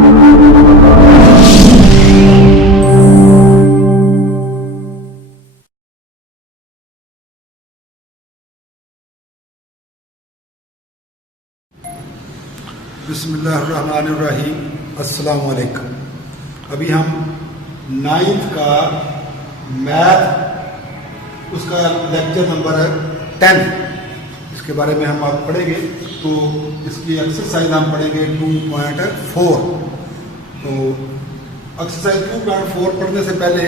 बिस्मिल्लाहिर्रहमानिर्रहीम। अस्सलाम वालेकुम। अभी हम 9th का मैथ उसका लेक्चर नंबर 10 इसके बारे में हम आप पढ़ेंगे। तो इसकी एक्सरसाइज हम पढ़ेंगे 2.4। तो एक्सरसाइज 2.4 पढ़ने से पहले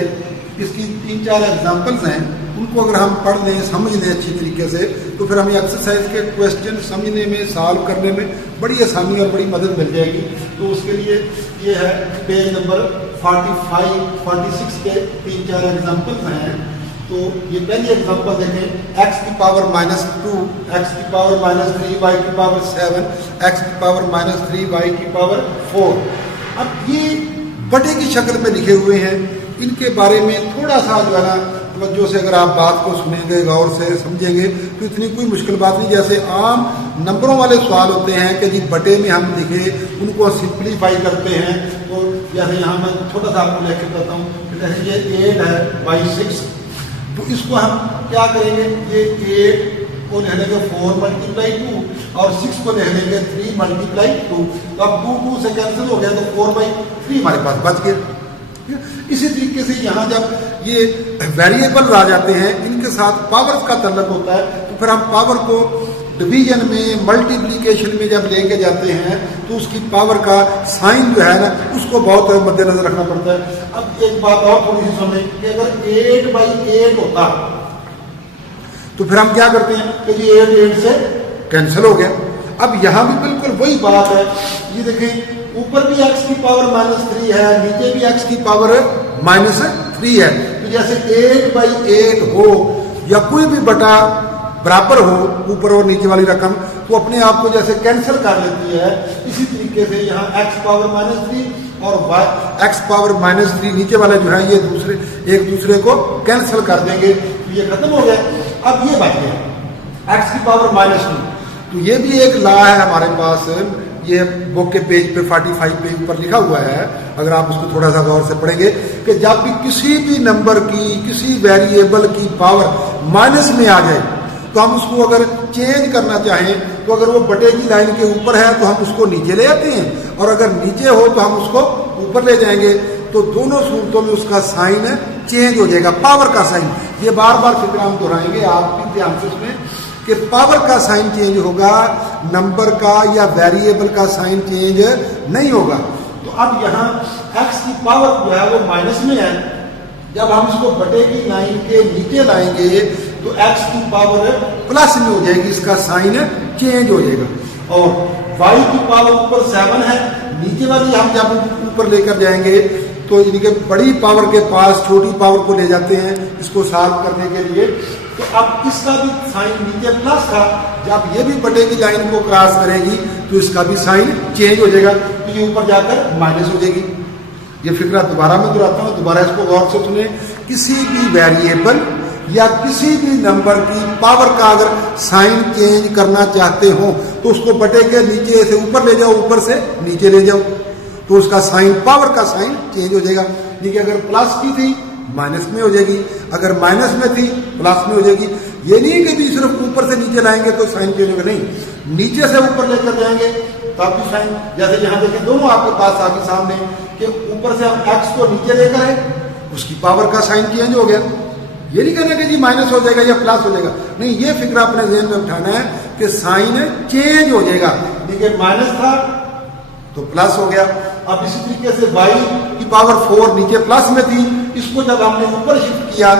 इसकी 3-4 एग्जाम्पल्स हैं, उनको अगर हम पढ़ लें, समझ लें अच्छी तरीके से, तो फिर हमें एक्सरसाइज के क्वेश्चन समझने में, सॉल्व करने में बड़ी आसानी और बड़ी मदद मिल जाएगी। तो उसके लिए ये है पेज नंबर 45-46 के 3-4 एग्जाम्पल्स हैं। तो ये पहली एग्जाम्पल देखें, x की पावर -2, x की पावर -3, y की पावर 7, x की पावर -3, y की पावर 4। अब ये बटे की शक्ल में लिखे हुए हैं, इनके बारे में थोड़ा सा जो है ना तवज्जो से अगर आप बात को सुनेंगे, गौर से समझेंगे, तो इतनी कोई मुश्किल बात नहीं। जैसे आम नंबरों वाले सवाल होते हैं कि जी बटे में हम लिखे, उनको सिंप्लीफाई करते हैं। तो जैसे यहाँ मैं छोटा सा आपको लेकर बताता हूँ, जैसे ये 8 है by 6, तो इसको हम क्या करेंगे, ये 8 को लिख देंगे 4 × 2 और 6 को लिख देंगे 3 × 2। तो अब 2 से कैंसिल हो गया, तो 4/3 हमारे पास बच गया। इसी तरीके से यहाँ जब ये वेरिएबल आ जाते हैं, इनके साथ पावर्स का तल्लुक होता है, तो फिर हम पावर को डिवीजन में, मल्टीप्लिकेशन में जब लेके जाते हैं, तो उसकी पावर का साइन जो है ना, उसको बहुत मद्देनजर रखना पड़ता है। अब एक बात और थोड़ी सी समझें कि अगर 8/8 होता तो फिर हम क्या करते हैं कि जी 8 से कैंसिल हो गया। अब यहाँ भी बिल्कुल वही बात है। ये देखें, ऊपर भी x की पावर -3 है, नीचे भी x की पावर -3 है। तो जैसे 8/8 हो या कोई भी बटा बराबर हो, ऊपर और नीचे वाली रकम, तो अपने आप को जैसे कैंसिल कर लेती है। इसी तरीके से यहाँ x पावर -3 और x पावर -3 नीचे वाले जो है ये एक दूसरे को कैंसिल कर देंगे, तो ये खत्म हो गया। अब ये बच गया x की पावर -2। तो ये भी एक लॉ है हमारे पास, ये बुक के पेज पे 45 पे ऊपर लिखा हुआ है। अगर आप उसको थोड़ा सा गौर से पढ़ेंगे कि जब भी किसी भी नंबर की, किसी वेरिएबल की पावर माइनस में आ जाए, तो हम उसको अगर चेंज करना चाहें, तो अगर वो बटे की लाइन के ऊपर है तो हम उसको नीचे ले आते हैं, और अगर नीचे हो तो हम उसको ऊपर ले जाएंगे। तो दोनों सूरतों में उसका साइन चेंज हो जाएगा, पावर का साइन। ये बार बार फिक्र हम दोहराएंगे, आप भी ध्यान से सुने कि पावर का साइन चेंज होगा, नंबर का या वेरिएबल का साइन चेंज नहीं होगा। तो अब यहाँ x की पावर जो है वो माइनस में है, जब हम इसको बटे की लाइन के नीचे लाएंगे तो x की पावर प्लस में हो जाएगी, इसका साइन चेंज हो जाएगा। और y की पावर ऊपर 7 है, नीचे वाली हम जब ऊपर लेकर जाएंगे तो इनके बड़ी पावर के पास छोटी पावर को ले जाते हैं इसको सॉल्व करने के लिए। तो अब इसका भी साइन नीचे प्लस था, जब ये भी बटे की लाइन को क्रॉस करेगी तो इसका भी साइन चेंज हो जाएगा, तो ये ऊपर जाकर माइनस हो जाएगी। ये फिक्रा दोबारा मैं दोहराता हूँ, दोबारा इसको गौर से सुने। किसी भी वेरिएबल या किसी भी नंबर की पावर का अगर साइन चेंज करना चाहते हो, तो उसको बटे के नीचे से ऊपर ले जाओ, ऊपर से नीचे ले जाओ, तो उसका साइन, पावर का साइन चेंज हो जाएगा। देखिए, अगर प्लस की थी माइनस में हो जाएगी, अगर माइनस में थी प्लस में हो जाएगी। ये नहीं कि भी सिर्फ ऊपर से नीचे लाएंगे तो साइन चेंज होगा, नहीं, नीचे से ऊपर लेकर जाएंगे तब भी साइन। जैसे यहाँ देखिए, दोनों आपके पास आगे सामने कि ऊपर से हम x को नीचे लेकर आए, उसकी पावर का साइन चेंज हो गया। ये नहीं कहना कि जी माइनस हो जाएगा या प्लस हो जाएगा, नहीं, ये फिक्र अपने ज़हन में उठाना है कि साइन चेंज हो जाएगा। देखिए, माइनस था तो प्लस हो गया। अब इसी तरीके से y की पावर 4 नीचे प्लस में थी, इसको जब हमने ऊपर शिफ्ट किया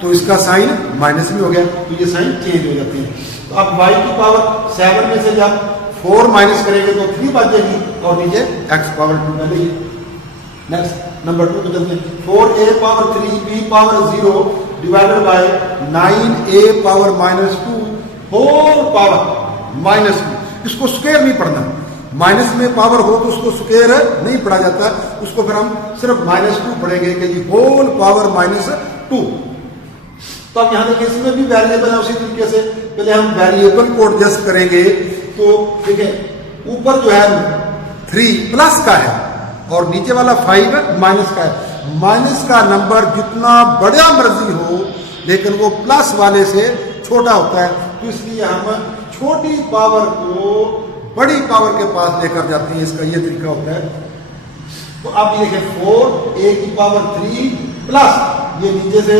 तो इसका साइन माइनस में हो गया, तो ये साइन चेंज हो जाती है। तो अब y की पावर 7 में से जब 4 माइनस करेंगे तो 3 बच जाएगी, और नीचे x पावर 2 डालेंगे। नेक्स्ट नंबर 2 पे चलते हैं। 4a power 3 b power 0 divided by 9a power -2 whole power -2। इसको स्क्वायर नहीं पढ़ना, माइनस में पावर हो तो उसको स्क्वायर नहीं पढ़ा जाता, उसको फिर हम सिर्फ -2 पढ़ेंगे कि जी होल पावर -2। तो अब यहाँ देखिए, इसमें भी वेरिएबल है, उसी तरीके से पहले हम वेरिएबल को एडजस्ट करेंगे। तो देखिए, ऊपर जो है 3 प्लस का है, और नीचे वाला 5 माइनस का है। माइनस का नंबर जितना बड़ा मर्जी हो लेकिन वो प्लस वाले से छोटा होता है, तो इसलिए हम छोटी पावर को बड़ी पावर के पास लेकर जाते हैं। इसका ये तरीका होता है। तो आप ये देखें 4 a की पावर 3 प्लस ये नीचे से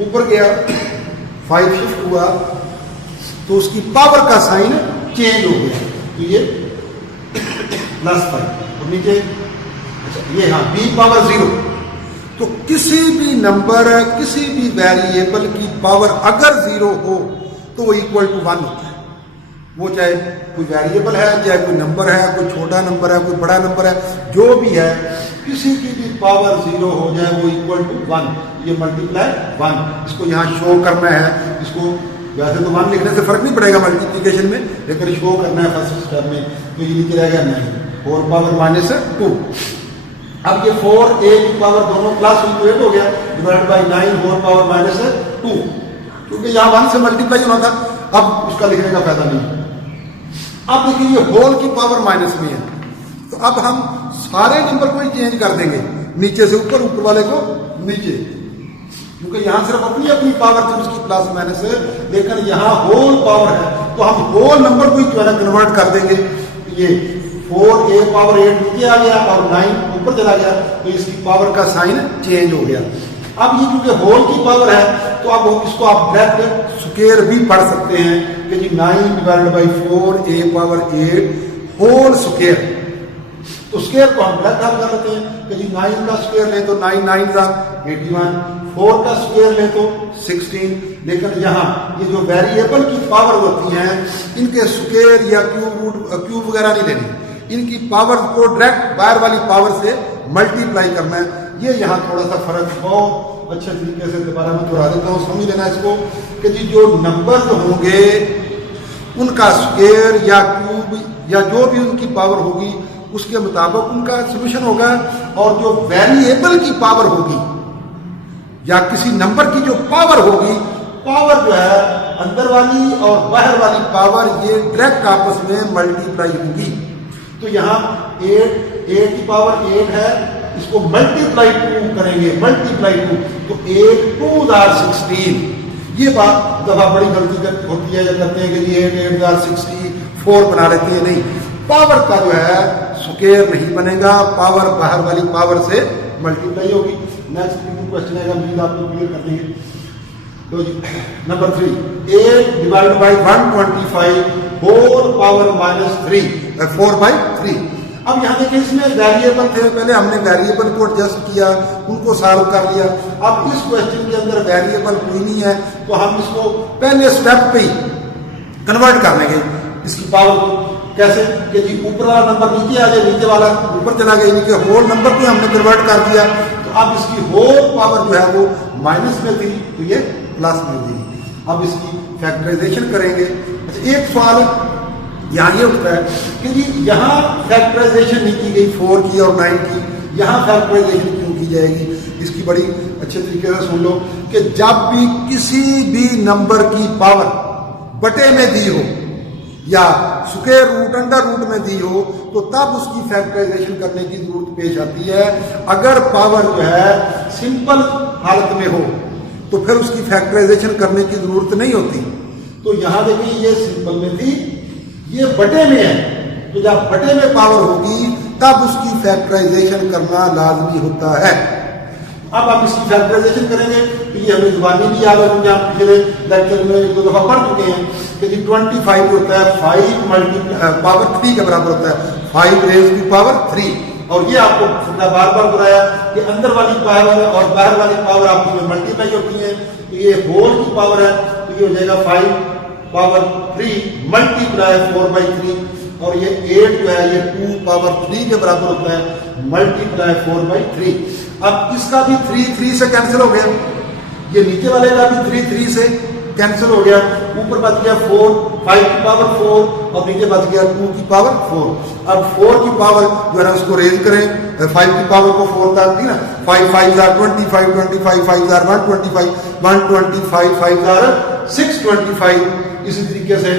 ऊपर गया 5 शिफ्ट हुआ तो उसकी पावर का साइन चेंज हो गया, तो ये +5 और नीचे ये हाँ b पावर 0। तो किसी भी नंबर किसी भी वेरिएबल की पावर अगर 0 हो तो वो इक्वल टू 1 होता है। वो चाहे कोई वेरिएबल है, चाहे कोई नंबर है, कोई छोटा नंबर है, कोई बड़ा नंबर है, जो भी है, किसी की भी पावर 0 हो जाए वो इक्वल टू 1, ये मल्टीप्लाई 1। इसको यहाँ शो करना है। इसको वैसे तो 1 लिखने से फर्क नहीं पड़ेगा मल्टीप्लिकेशन में, लेकिन शो करना है फर्स्ट स्टेप में, तो ये नीचे रहेगा 9 4 पावर -2। अब ये 4a की पावर दोनों क्लास इक्वेट हो गया डिवाइड बाई 9 4 पावर -2, क्योंकि यहाँ 1 से मल्टीप्लाई होना था, अब उसका लिखने का फायदा नहीं। अब देखिए ये होल की पावर माइनस में है, तो अब हम सारे नंबर को ही चेंज कर देंगे, नीचे से ऊपर, ऊपर वाले को नीचे, क्योंकि यहां सिर्फ अपनी अपनी पावर थी उसकी प्लस माइनस है, लेकिन यहां होल पावर है, तो हम होल नंबर को ही जो है ना कन्वर्ट कर देंगे। ये 4a पावर 8 नीचे आ गया और 9 ऊपर चला गया, तो इसकी पावर का साइन चेंज हो गया। अब ये क्योंकि होल की पावर है, तो अब इसको आप डायरेक्ट स्क्वायर भी पढ़ सकते हैं कि जी 9 divided by 4a power 8 whole square. तो स्क्वायर को हम डायरेक्ट हल कर लेते हैं कि जी 9 का स्क्वायर ले तो 9 9 जा 81, 4 का स्क्वायर ले तो 16। लेकिन यहाँ ये जो वेरिएबल की पावर होती हैं इनके स्क्वायर या क्यूब वगैरह नहीं लेनी, इनकी पावर को डायरेक्ट बाहर वाली पावर से मल्टीप्लाई करना है। ये यहाँ थोड़ा सा फर्क बहुत अच्छे तरीके से दोबारा मैं दोहरा देता हूँ, समझ लेना इसको कि जी जो नंबर होंगे उनका स्क्वायर या क्यूब या जो भी उनकी पावर होगी उसके मुताबिक उनका सोल्यूशन होगा, और जो वेरिएबल की पावर होगी या किसी नंबर की जो पावर होगी, पावर जो है अंदर वाली और बाहर वाली पावर ये डायरेक्ट आपस में मल्टीप्लाई होगी। तो यहाँ 8 की पावर 8 है, इसको मल्टीप्लाई 2 करेंगे, मल्टीप्लाई 2, तो 8 2 16। ये बात दफा बड़ी गलती होती है, जब करते हैं कि ये 8 64 बना लेते हैं। नहीं, पावर का जो है स्क्वायर नहीं बनेगा, पावर बाहर वाली पावर से मल्टीप्लाई होगी। नेक्स्ट क्वेश्चन है, हम आपको क्लियर कर देंगे। तो जी number 3, 8 divided by 125 whole power -3 4/3। अब यहाँ देखिए इसमें वेरिएबल थे, पहले हमने वेरिएबल को एडजस्ट किया, उनको सॉल्व कर लिया। अब इस क्वेश्चन के अंदर वेरिएबल कोई नहीं है, तो हम इसको पहले स्टेप पे ही कन्वर्ट कर लेंगे इसकी पावर को। कैसे कि जी ऊपर वाला नंबर नीचे आ जाए, नीचे वाला ऊपर चला गया, यानी कि होल नंबर को हमने कन्वर्ट कर दिया। तो अब इसकी होल पावर जो है वो माइनस में थी, तो ये प्लस में थी। अब इसकी फैक्टराइजेशन करेंगे। अच्छा, एक सवाल यहाँ ये उठता है कि जी यहाँ फैक्टराइजेशन नहीं की गई 4 की और 9 की, यहाँ फैक्टराइजेशन क्यों की जाएगी? इसकी बड़ी अच्छे तरीके से सुन लो कि जब भी किसी भी नंबर की पावर बटे में दी हो या स्क्वायर रूट अंडर रूट में दी हो, तो तब उसकी फैक्टराइजेशन करने की जरूरत पेश आती है। अगर पावर जो है सिंपल हालत में हो तो फिर उसकी फैक्टराइजेशन करने की जरूरत नहीं होती। तो यहाँ देखिए ये सिंपल में थी, ये बटे में है, तो जब बटे में पावर होगी तब उसकी फैक्टराइजेशन करना लाजमी होता है। अब आप इसकी फैक्टराइजेशन करेंगे तो ये हमें जुबानी भी याद है, क्योंकि आप पिछले लेक्चर में 1-2 दफा पढ़ चुके हैं कि 25 होता है 5 पावर 3 के बराबर होता है 5 रेज़ टू पावर 3। और ये आपको बार बार बताया कि अंदर वाली पावर और बाहर वाली पावर आपस में मल्टीप्लाई होती है। तो ये होल की पावर है, तो ये हो जाएगा 5 पावर 3 मल्टीप्लाई 4/3, और ये 8 जो है ये 2 पावर 3 के बराबर होता है मल्टीप्लाई 4/3। अब इसका भी 3 से कैंसिल हो गया, ये नीचे वाले का भी 3 से कैंसिल हो गया, ऊपर बच गया 4 5 की पावर 4 और नीचे बच गया 2 की पावर 4। अब 4 की पावर जो है ना उसको रेज करें, 5 की पावर को 4 तक थी ना, 5 5 25 25 5 125 125 5 625। इसी तरीके से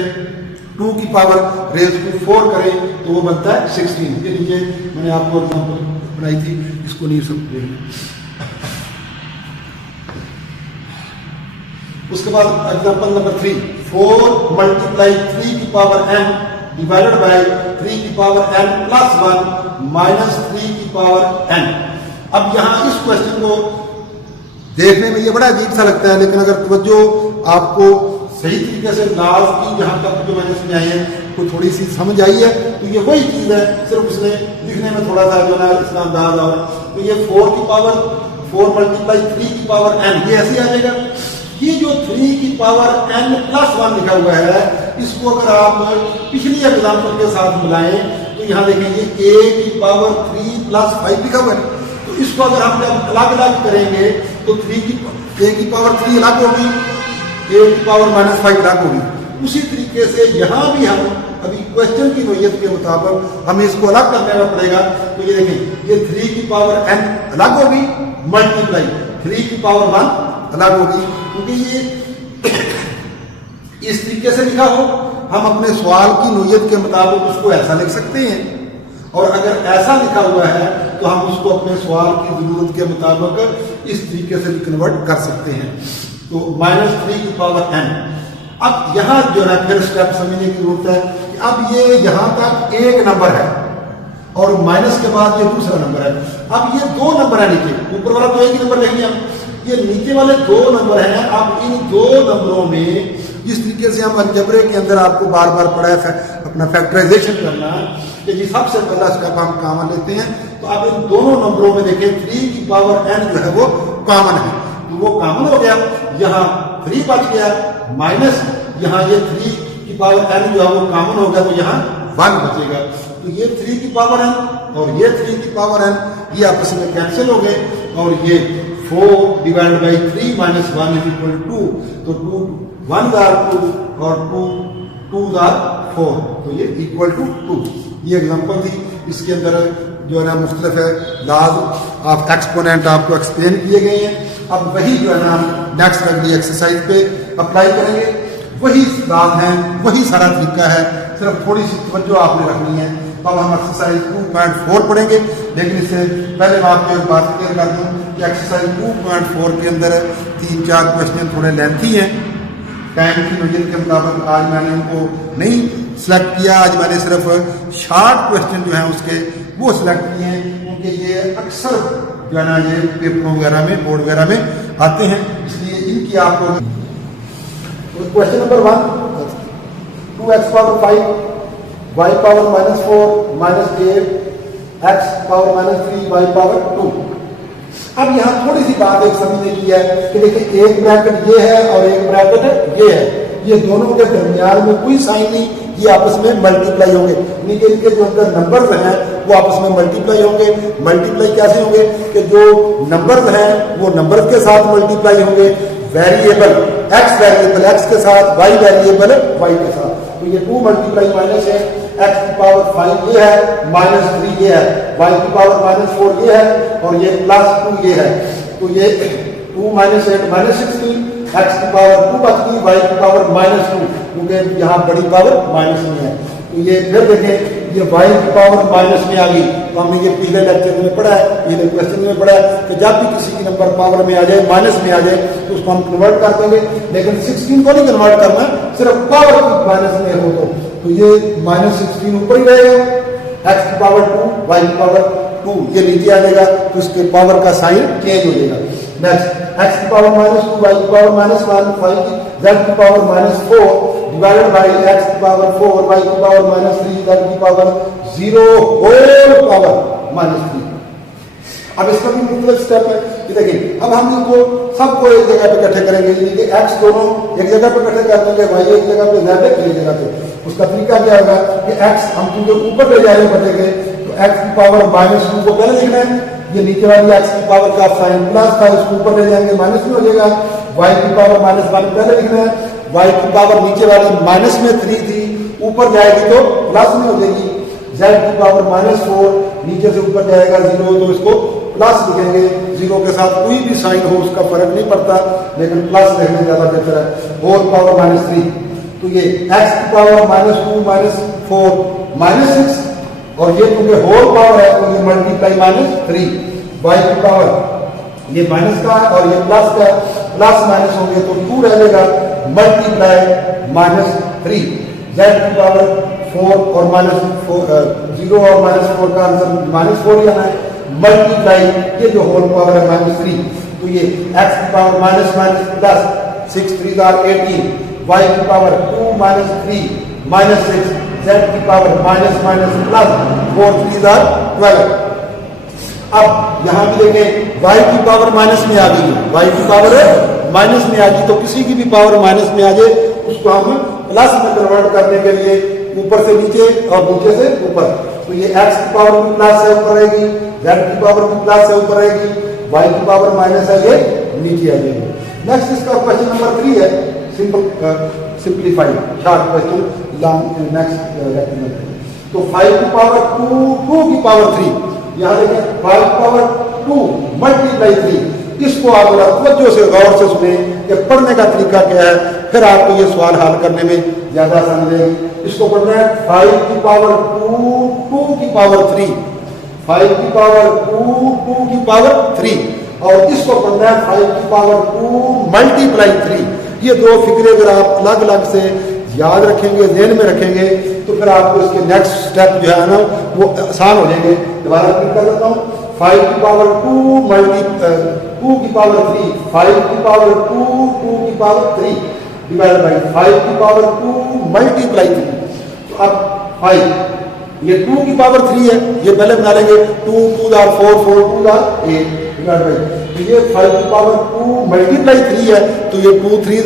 2 की पावर रेज टू 4 करें तो वो बनता है 16। ये नीचे मैंने आपको एग्जाम्पल बनाई थी, इसको नहीं समझे। उसके बाद एग्जांपल नंबर 3, 4 मल्टीप्लाई 3 की पावर n डिवाइडेड बाय 3 की पावर n प्लस 1 माइनस 3 की पावर n। अब यहाँ इस क्वेश्चन को देखने में ये बड़ा अजीब सा लगता है, लेकिन अगर तवज्जो आपको सही तरीके से लाज की जहाँ तक जो मैंने इसमें आई है को थोड़ी सी समझ आई है, तो ये वही चीज़ है, सिर्फ उसने लिखने में थोड़ा सा जो है इसका अंदाज आ रहा है। तो ये 4 की पावर 4 मल्टीप्लाई 3 की पावर n, ये ऐसे आ जाएगा। ये जो 3 की पावर n प्लस 1 लिखा हुआ है, इसको अगर आप पिछली एग्जाम्पल के साथ मिलाएं तो यहाँ देखेंगे a की पावर 3 प्लस 5 लिखा हुआ है। तो इसको अगर हम जब अलग अलग करेंगे तो a की पावर 3 अलग होगी, a की पावर माइनस 5 अलग होगी। उसी तरीके से यहाँ भी हम अभी क्वेश्चन की नोयत के मुताबिक हमें इसको अलग करने में पड़ेगा। तो ये देखें, ये 3 की पावर n अलग होगी, मल्टीप्लाई 3 की पावर 1 अलग होगी, क्योंकि ये इस तरीके से लिखा हो, हम अपने सवाल की नोयत के मुताबिक उसको ऐसा लिख सकते हैं, और अगर ऐसा लिखा हुआ है तो हम उसको अपने सवाल की जरूरत के मुताबिक इस तरीके से भी कन्वर्ट कर सकते हैं। तो माइनस 3 की पावर n। अब यहाँ जो है फिर स्टेप समझने की जरूरत है कि अब ये यहाँ तक एक नंबर है और माइनस के बाद ये दूसरा नंबर है। अब ये 2 नंबर है नीचे, ऊपर वाला तो एक ही नंबर लेंगे हम, ये नीचे वाले 2 नंबर हैं। अब इन 2 नंबरों में जिस तरीके से हम अलजबरे के अंदर आपको बार बार पढ़ा है अपना फैक्टराइजेशन करना, कि जी सबसे पहला स्टेप हम कॉमन लेते हैं। तो अब इन दोनों नंबरों में देखें 3 की पावर n जो है वो कॉमन है, तो वो कॉमन हो गया, यहाँ 3 बच गया, माइनस यहाँ ये 3 की पावर n जो है वो कॉमन हो गया, तो यहाँ 1 बचेगा। तो ये 3 की पावर n और ये 3 की पावर n ये आपस में कैंसिल हो गए, और ये 4 divided by 3 minus 1 is equal to 2, तो 1 आर 2 और 2 आर 4, तो ये इक्वल टू 2। ये एग्जांपल थी, इसके अंदर जो है ना मुख्तलिफ है लाज ऑफ एक्सपोनेंट आपको एक्सप्लेन किए गए हैं। अब वही जो है ना नेक्स्ट अगली एक्सरसाइज पे अप्लाई करेंगे, वही लाज है, वही सारा तरीका है, सिर्फ थोड़ी सी तवज्जो आपने रखनी है। तो अब हम एक्सरसाइज 2.4 पढ़ेंगे, लेकिन इससे पहले मैं आपको एक बात क्लियर कर दूँ कि एक्सरसाइज 2.4 के अंदर 3-4 क्वेश्चन थोड़े लेंथी हैं। टाइम की नोयत के मुताबिक आज मैंने उनको नहीं सिलेक्ट किया, आज मैंने सिर्फ शार्ट क्वेश्चन जो हैं उसके वो सिलेक्ट किए हैं, क्योंकि ये अक्सर जो है ना ये पेपरों वगैरह में, बोर्ड वगैरह में आते हैं, इसलिए इनकी आपको question number 1, 2x power 5 y power minus 4 minus 8 x power minus 3 y power 2। अब यहाँ थोड़ी सी बात एक समझने की है कि देखिए एक ब्रैकेट ये है और एक ब्रैकेट ये है, ये दोनों के दरमियान में कोई साइन नहीं, ये आपस में मल्टीप्लाई होंगे, नीचे इनके जो अंदर नंबर्स हैं वो आपस में मल्टीप्लाई होंगे। मल्टीप्लाई कैसे होंगे कि जो नंबर्स हैं वो नंबर्स के साथ मल्टीप्लाई होंगे, वेरिएबल x के साथ, y वेरिएबल y के साथ। तो ये 2 मल्टीप्लाई माइनस है, x की पावर 5 ये है, माइनस 3 ये है, y की पावर माइनस 4 ये है, और ये प्लस 2 ये है। तो ये 2 माइनस 8 माइनस 16, x की पावर 2 बच गई, y की पावर माइनस 2, क्योंकि यहाँ बड़ी पावर माइनस में है। तो ये फिर देखें, ये y की पावर माइनस में आ गई। तो हमने ये पिछले लेक्चर में पढ़ा है, पिछले क्वेश्चन में पढ़ा है कि जब भी किसी की नंबर पावर में आ जाए, माइनस में आ जाए, तो उसको हम कन्वर्ट कर देंगे, लेकिन 16 को नहीं कन्वर्ट करना, सिर्फ पावर की माइनस में हो तो ये माइनस 16 ऊपर ही रहेगा, x की पावर 2 y की पावर 2 ये नीचे आ जाएगा, तो इसके पावर का साइन चेंज हो जाएगा। नेक्स्ट x की पावर माइनस 2 y की पावर माइनस 1 5 की z की power minus 4 divided by x की पावर 4 y की पावर माइनस 3 z की पावर 0 होल पावर माइनस 3। अब इसका भी मुख्तलिफ स्टेप है कि देखिए, अब हम इनको सबको एक जगह पे इकट्ठे करेंगे, यानी कि x दोनों एक जगह पे इकट्ठे कर देंगे, y एक जगह पे, z एक जगह पे। उसका तरीका क्या होगा कि x हम क्योंकि ऊपर ले जा रहे हैं बढ़ेंगे, तो x की पावर माइनस 2 को पहले लिखना है, ये नीचे वाली x की पावर का साइन प्लस था, इसको ऊपर ले जाएंगे माइनस में हो जाएगा। y की पावर माइनस 1 पहले लिखना है, y की पावर नीचे वाली माइनस में 3 थी, ऊपर जाएगी तो प्लस में हो जाएगी। z की पावर माइनस 4 नीचे से ऊपर जाएगा 0, तो इसको प्लस लिखेंगे। 0 के साथ कोई भी साइन हो उसका फर्क नहीं पड़ता, लेकिन प्लस लिखने ज्यादा बेहतर है। होल पावर माइनस 3, तो ये x की पावर माइनस 2 माइनस 4 माइनस 6 और ये क्योंकि होल पावर है तो ये मल्टीप्लाई -3, y की पावर ये माइनस का है और ये प्लस का, प्लस माइनस हो गया तो 2 रहेगा, मल्टीप्लाई -3, z की पावर 4 और -4, 0 और -4 का आंसर -4 आना है, मल्टीप्लाई ये जो होल पावर है -3, तो ये x की power minus minus plus 6 3 18, y की पावर 2 -3 -6, z की पावर माइनस माइनस प्लस 4 3 12। अब यहां भी देखें y की पावर माइनस में आ गई है, y की पावर माइनस में आ गई, तो किसी की भी पावर माइनस में आ जाए उसको हम प्लस में कन्वर्ट करने के लिए ऊपर से नीचे और नीचे से ऊपर, तो ये x की पावर भी प्लस है ऊपर रहेगी, z की पावर भी प्लस है ऊपर रहेगी, y की पावर माइनस है ये नीचे आ जाएगी। नेक्स्ट इसका क्वेश्चन नंबर 3 है, simplified short question, long next rectangle. तो 5 की पावर 2 2 की पावर 3, यहां देखें 5 की पावर 2 मल्टीप्लाई 3, इसको आप तवज्जो से गौर से सुने कि पढ़ने का तरीका क्या है, फिर आपको ये सवाल हल करने में ज्यादा आसान रहेगी। इसको पढ़ना है 5 की पावर 2 2 की पावर 3, 5 की पावर 2 2 की पावर 3, और इसको पढ़ना है 5 की पावर 2 मल्टीप्लाई 3। ये दो फिक्रे अगर आप अलग अलग से याद रखेंगे, ध्यान में रखेंगे, तो फिर आपको इसके नेक्स्ट स्टेप जो है ना वो आसान हो जाएंगे। दोबारा रिपीट कर देता हूँ, 5 की पावर 2 2 की पावर 3, 5 की पावर 2 2 की पावर 3 डिवाइड बाई 5 की पावर 2 मल्टीप्लाई 3। तो अब 5 ये 2 की पावर 3 है, ये पहले बना लेंगे, 2 2 4 4 2 8 डिवाइड बाई, तो ये 5 की पावर 2 मल्टीप्लाई 3 है, तो ये 2 3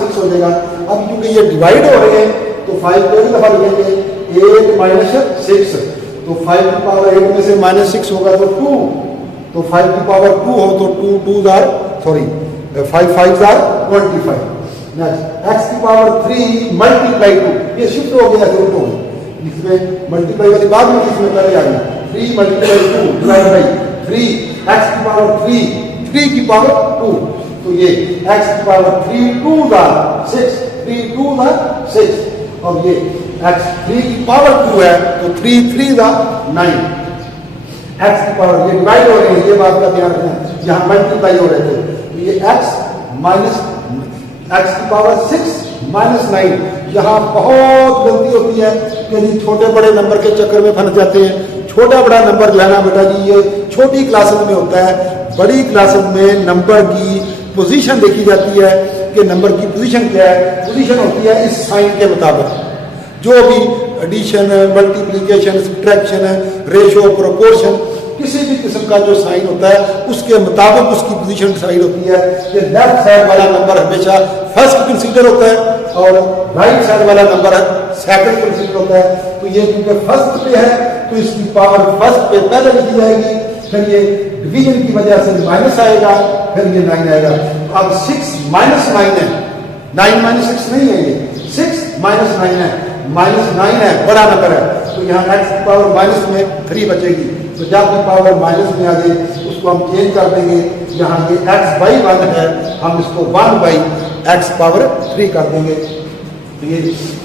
6 हो जाएगा। अब क्योंकि ये डिवाइड हो रहे हैं तो 5 को एक दफा लिखेंगे 8 माइनस 6, तो 5 की पावर 8 में से -6 होगा तो 2, तो 5 की पावर 2 हो तो 2 2 सॉरी 5 5 25। नेक्स्ट x की पावर 3 मल्टीप्लाई 2, ये शिफ्ट हो गया रूट हो गया, इसमें मल्टीप्लाई वाली बात में इसमें पहले आ गया 3 मल्टीप्लाई 2 डिवाइड बाई 3, x की पावर 3 की पावर 2, तो ये x की पावर 3 2 6 3 2 6, और ये x 3 की पावर 2 है तो 3 3 9, x की पावर ये डिवाइड हो रहे हैं, ये बात का ध्यान रखना, यहाँ मल्टीप्लाई हो रहे थे, तो ये x माइनस x की पावर 6 -9, यहाँ बहुत गलती होती है कि जी छोटे बड़े नंबर के चक्कर में फंस जाते हैं। छोटा बड़ा नंबर जो है ना बेटा जी ये छोटी क्लासेस में होता है, बड़ी क्लासेस में नंबर की पोजीशन देखी जाती है कि नंबर की पोजीशन क्या है, पोजीशन होती है इस साइन के मुताबिक, जो भी addition multiplication subtraction ratio proportion किसी भी किस्म का जो साइन होता है उसके मुताबिक उसकी पोजीशन डिसाइड होती है। कि लेफ्ट साइड वाला नंबर हमेशा फर्स्ट कंसीडर होता है और राइट साइड वाला नंबर सेकंड कंसीडर होता है, तो ये क्योंकि फर्स्ट पे है तो इसकी पावर फर्स्ट पे पहले लिखी जाएगी, फिर ये डिवीजन की वजह से माइनस आएगा, फिर ये 9 आएगा। अब 6 -9 है, 9 -6 नहीं है, ये 6 -9 है, -9 है बड़ा नंबर है, तो यहाँ x की पावर माइनस में 3 बचेगी, तो जब की पावर माइनस में आ जाए उसको हम चेंज कर देंगे, यहाँ ये x/1 है, हम इसको 1/x पावर 3 कर देंगे। तो ये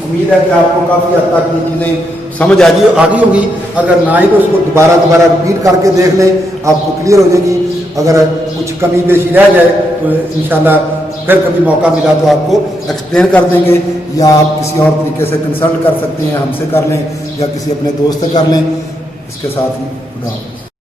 उम्मीद है कि आपको काफ़ी हद तक ये चीज़ें समझ आ गई होगी, अगर ना आई तो उसको दोबारा रिपीट करके देख लें, आपको क्लियर हो जाएगी। अगर कुछ कमी बेशी रह जाए तो इंशाल्लाह फिर कभी मौका मिला तो आपको एक्सप्लेन कर देंगे, या आप किसी और तरीके से कंसल्ट कर सकते हैं, हमसे कर लें या किसी अपने दोस्त से कर लें। इसके साथ ही खुदा हाफ़िज़।